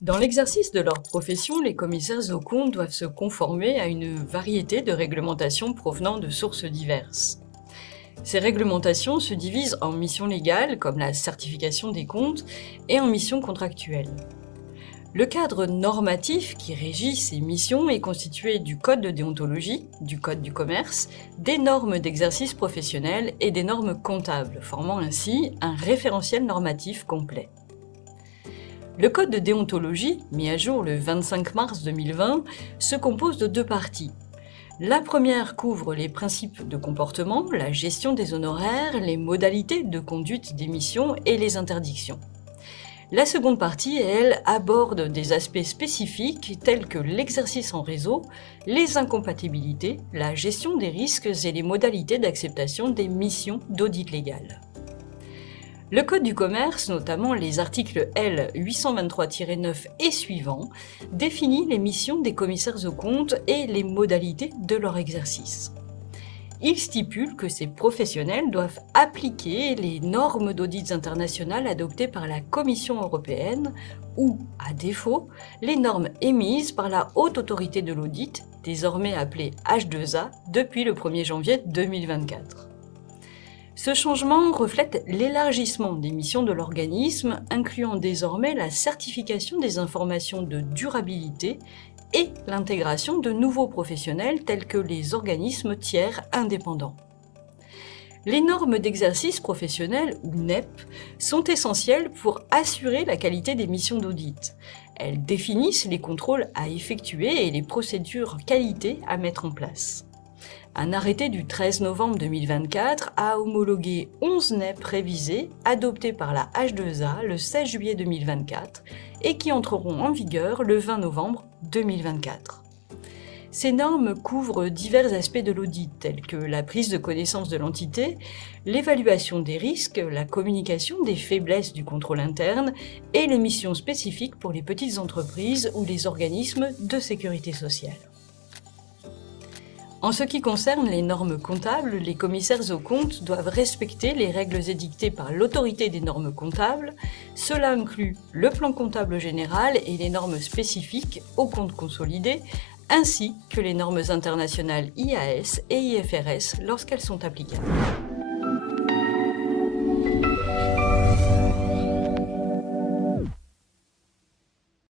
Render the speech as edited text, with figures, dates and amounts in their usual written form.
Dans l'exercice de leur profession, les commissaires aux comptes doivent se conformer à une variété de réglementations provenant de sources diverses. Ces réglementations se divisent en missions légales, comme la certification des comptes, et en missions contractuelles. Le cadre normatif qui régit ces missions est constitué du code de déontologie, du code du commerce, des normes d'exercice professionnel et des normes comptables, formant ainsi un référentiel normatif complet. Le code de déontologie, mis à jour le 25 mars 2020, se compose de deux parties. La première couvre les principes de comportement, la gestion des honoraires, les modalités de conduite des missions et les interdictions. La seconde partie, elle, aborde des aspects spécifiques tels que l'exercice en réseau, les incompatibilités, la gestion des risques et les modalités d'acceptation des missions d'audit légal. Le Code du commerce, notamment les articles L 823-9 et suivants, définit les missions des commissaires aux comptes et les modalités de leur exercice. Il stipule que ces professionnels doivent appliquer les normes d'audits internationales adoptées par la Commission européenne ou, à défaut, les normes émises par la Haute Autorité de l'Audit, désormais appelée H2A, depuis le 1er janvier 2024. Ce changement reflète l'élargissement des missions de l'organisme, incluant désormais la certification des informations de durabilité et l'intégration de nouveaux professionnels tels que les organismes tiers indépendants. Les normes d'exercice professionnel, ou NEP, sont essentielles pour assurer la qualité des missions d'audit. Elles définissent les contrôles à effectuer et les procédures qualité à mettre en place. Un arrêté du 13 novembre 2024 a homologué 11 NEP révisés adoptés par la H2A le 16 juillet 2024 et qui entreront en vigueur le 20 novembre 2024. Ces normes couvrent divers aspects de l'audit tels que la prise de connaissance de l'entité, l'évaluation des risques, la communication des faiblesses du contrôle interne et les missions spécifiques pour les petites entreprises ou les organismes de sécurité sociale. En ce qui concerne les normes comptables, les commissaires aux comptes doivent respecter les règles édictées par l'autorité des normes comptables. Cela inclut le plan comptable général et les normes spécifiques aux comptes consolidés, ainsi que les normes internationales IAS et IFRS lorsqu'elles sont applicables.